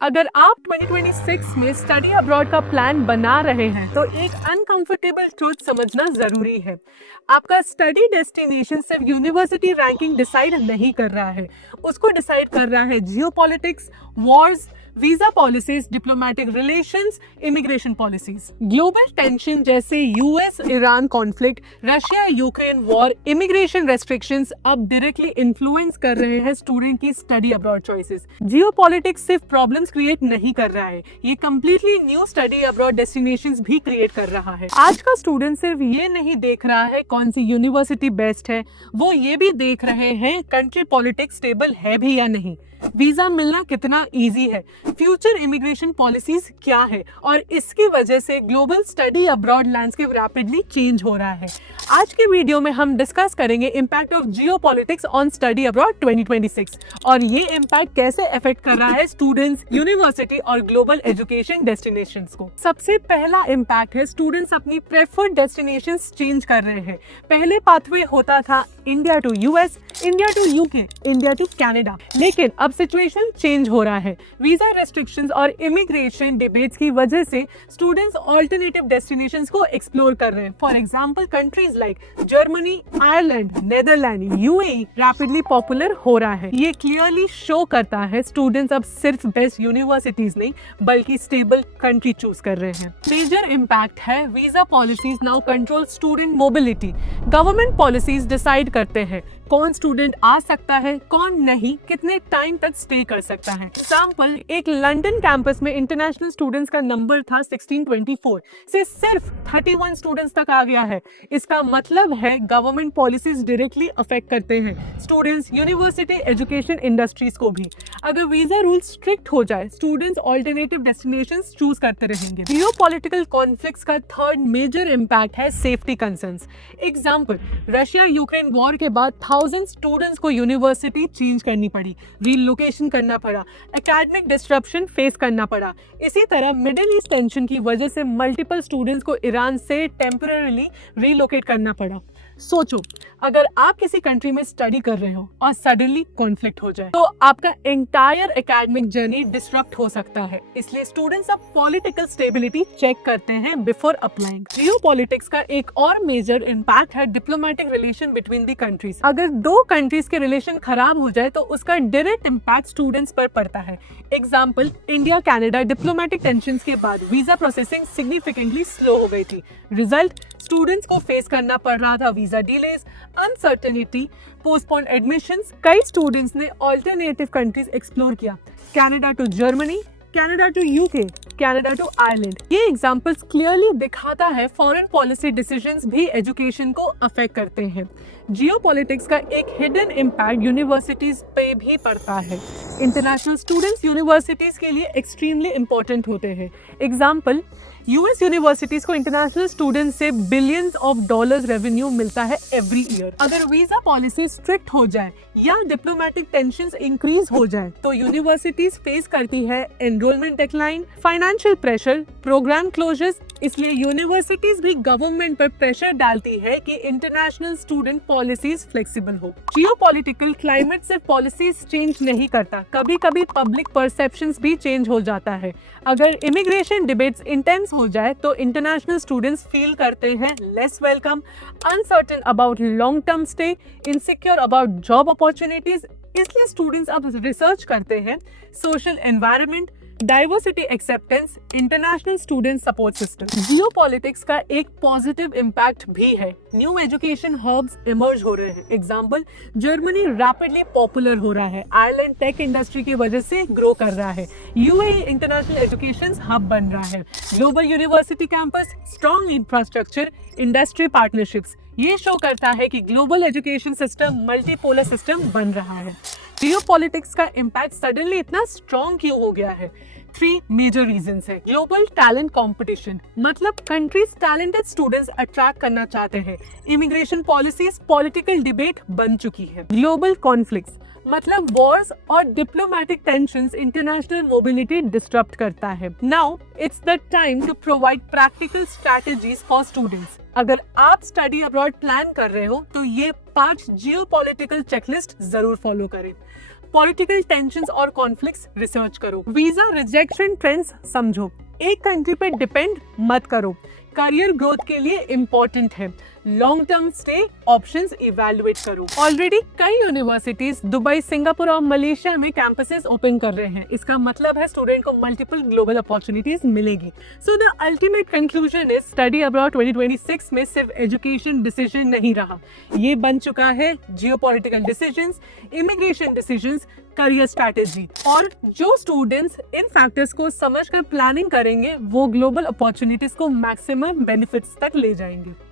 अगर आप 2026 में स्टडी अब्रॉड का प्लान बना रहे हैं तो एक अनकंफर्टेबल ट्रूथ समझना जरूरी है। आपका स्टडी डेस्टिनेशन सिर्फ यूनिवर्सिटी रैंकिंग डिसाइड नहीं कर रहा है, उसको डिसाइड कर रहा है geopolitics, wars, visa policies, diplomatic relations, immigration policies. Global tension जैसे US Iran conflict, Russia Ukraine war, immigration restrictions अब डायरेक्टली इन्फ्लुएंस कर रहे हैं स्टूडेंट की स्टडी अब्रॉड चॉइसेस। जियोपॉलिटिक्स सिर्फ प्रॉब्लम्स क्रिएट नहीं कर रहा है, ये completely new study abroad destinations भी क्रिएट कर रहा है। आज का स्टूडेंट सिर्फ ये नहीं देख रहा है कौन सी यूनिवर्सिटी बेस्ट है, वो ये भी देख रहे हैं कंट्री पॉलिटिक्स स्टेबल है भी या नहीं, वीजा मिलना कितना इजी है, फ्यूचर इमिग्रेशन पॉलिसीज क्या है, और इसकी वजह से global study abroad landscape rapidly change हो रहा है। आज के वीडियो में हम डिस्कस करेंगे impact of geopolitics on study abroad 2026 और ये इम्पैक्ट कैसे अफेक्ट कर रहा है स्टूडेंट्स, यूनिवर्सिटी और ग्लोबल एजुकेशन डेस्टिनेशंस को। सबसे पहला इम्पैक्ट है स्टूडेंट्स अपनी प्रेफर्ड डेस्टिनेशंस चेंज कर रहे हैं। पहले पाथवे होता था India to US, India to UK, India to Canada, लेकिन अब सिचुएशन चेंज हो रहा है। वीजा रेस्ट्रिक्शंस और इमिग्रेशन डिबेट्स की वजह से स्टूडेंट्स ऑल्टरनेटिव डेस्टिनेशंस को एक्सप्लोर कर रहे हैं। For example countries like Germany, Ireland, Netherland, UAE rapidly popular हो रहा है। ये क्लियरली शो करता है स्टूडेंट्स अब सिर्फ बेस्ट यूनिवर्सिटीज नहीं बल्कि स्टेबल कंट्री चूज कर रहे हैं। मेजर इम्पैक्ट है visa policies now control student mobility. Government policies decide करते हैं कौन स्टूडेंट आ सकता है, कौन नहीं, कितने टाइम तक स्टे कर सकता है। एग्जाम्पल, एक लंदन कैंपस में इंटरनेशनल स्टूडेंट्स का नंबर था 1624 से सिर्फ 31 स्टूडेंट्स तक आ गया है। इसका मतलब है गवर्नमेंट पॉलिसीज डायरेक्टली अफेक्ट करते हैं स्टूडेंट्स, यूनिवर्सिटी, एजुकेशन इंडस्ट्रीज को भी। अगर वीजा रूल स्ट्रिक्ट हो जाए, स्टूडेंट्स ऑल्टरनेटिव डेस्टिनेशंस चूज करते रहेंगे। जियोपॉलिटिकल कॉन्फ्लिक्ट्स का थर्ड मेजर इम्पैक्ट है safety concerns. Example, Russia Ukraine war के बाद 1000 स्टूडेंट्स को यूनिवर्सिटी चेंज करनी पड़ी, रीलोकेशन करना पड़ा, एकेडमिक डिस्ट्रप्शन फेस करना पड़ा। इसी तरह मिडिल ईस्ट टेंशन की वजह से मल्टीपल स्टूडेंट्स को ईरान से टेम्पररीली रीलोकेट करना पड़ा। सोचो, अगर आप किसी कंट्री में स्टडी कर रहे हो और सडनली कॉन्फ्लिक्ट हो जाए तो आपका एंटायर एकेडमिक जर्नी डिसरप्ट हो सकता है। इसलिए स्टूडेंट्स अब पॉलिटिकल स्टेबिलिटी चेक करते हैं बिफोर अप्लाइंग। जियोपॉलिटिक्स का एक और मेजर इम्पैक्ट है diplomatic relation between the countries. अगर दो कंट्रीज के रिलेशन खराब हो जाए तो उसका डायरेक्ट इम्पैक्ट स्टूडेंट्स पर पड़ता है। Example, India Canada diplomatic tensions के बाद वीजा प्रोसेसिंग सिग्निफिकेंटली स्लो हो गई थी। रिजल्ट, स्टूडेंट्स को फेस करना पड़ रहा था visa delays, uncertainty, postpone admissions. कई स्टूडेंट्स ने ऑल्टरनेटिव कंट्रीज एक्सप्लोर किया, Canada to Germany, Canada to UK, Canada to Ireland. ये एग्जांपल्स क्लियरली दिखाता है फॉरेन पॉलिसी डिसीजंस भी एजुकेशन को अफेक्ट करते हैं। जियोपॉलिटिक्स का एक हिडन इम्पैक्ट यूनिवर्सिटीज पे भी पड़ता है। इंटरनेशनल स्टूडेंट्स यूनिवर्सिटीज के लिए एक्सट्रीमली इंपॉर्टेंट होते हैं। एग्जाम्पल, यूएस यूनिवर्सिटीज को इंटरनेशनल स्टूडेंट्स से बिलियंस ऑफ डॉलर्स रेवेन्यू मिलता है एवरी ईयर। अगर वीजा पॉलिसी स्ट्रिक्ट हो जाए या डिप्लोमेटिक टेंशंस इंक्रीज हो जाए तो यूनिवर्सिटीज फेस करती है enrolment decline, financial pressure, programme closures. इसलिए यूनिवर्सिटीज भी गवर्नमेंट पर प्रेशर डालती है कि इंटरनेशनल स्टूडेंट पॉलिसीज फ्लेक्सिबल हो। जियोपॉलिटिकल क्लाइमेट सिर्फ पॉलिसीज चेंज नहीं करता, कभी कभी पब्लिक परसेप्शंस भी चेंज हो जाता है। अगर इमिग्रेशन डिबेट्स इंटेंस हो जाए तो इंटरनेशनल स्टूडेंट्स फील करते हैं less welcome, uncertain about long term stay, insecure about job opportunities. इसलिए स्टूडेंट्स अब रिसर्च करते हैं social environment, diversity acceptance, international student support system. Geopolitics का एक पॉजिटिव इम्पैक्ट भी है, न्यू एजुकेशन हब्स इमर्ज हो रहे हैं। एग्जाम्पल, जर्मनी रैपिडली पॉपुलर हो रहा है, आयरलैंड टेक इंडस्ट्री की वजह से ग्रो कर रहा है, यूएई इंटरनेशनल एजुकेशन हब बन रहा है, global university campus, strong infrastructure, industry partnerships. ये शो करता है कि global education system multipolar system बन रहा है। जियोपॉलिटिक्स का इम्पैक्ट सडनली इतना स्ट्रॉन्ग क्यों हो गया है? 3 मेजर रीजंस है। ग्लोबल टैलेंट कंपटीशन, मतलब कंट्रीज टैलेंटेड स्टूडेंट्स अट्रैक्ट करना चाहते हैं। इमिग्रेशन पॉलिसीज पॉलिटिकल डिबेट बन चुकी है। ग्लोबल कॉन्फ्लिक्ट्स, मतलब वॉर्स और diplomatic tensions international mobility disturb करता है। Now it's the time to provide practical strategies for students. अगर आप स्टडी अब्रॉड प्लान कर रहे हो तो ये 5 जियोपॉलिटिकल चेकलिस्ट जरूर फॉलो करें। पॉलिटिकल टेंशंस और कॉन्फ्लिक्ट्स रिसर्च करो, वीजा रिजेक्शन ट्रेंड्स समझो, एक कंट्री पे डिपेंड मत करो, करियर ग्रोथ के लिए इंपॉर्टेंट है, long term stay options evaluate करो। ऑलरेडी कई यूनिवर्सिटीज दुबई, सिंगापुर और मलेशिया में कैंपसेस ओपन कर रहे हैं। इसका मतलब है स्टूडेंट को मल्टीपल ग्लोबल अपॉर्चुनिटीज मिलेगी। So the ultimate conclusion is study abroad 2026 में सिर्फ एजुकेशन डिसीजन नहीं रहा, ये बन चुका है geopolitical decisions, immigration decisions, career strategy. और जो स्टूडेंट्स इन फैक्टर्स को समझकर प्लानिंग करेंगे वो ग्लोबल अपॉर्चुनिटीज को मैक्सिमम बेनिफिट्स तक ले जाएंगे।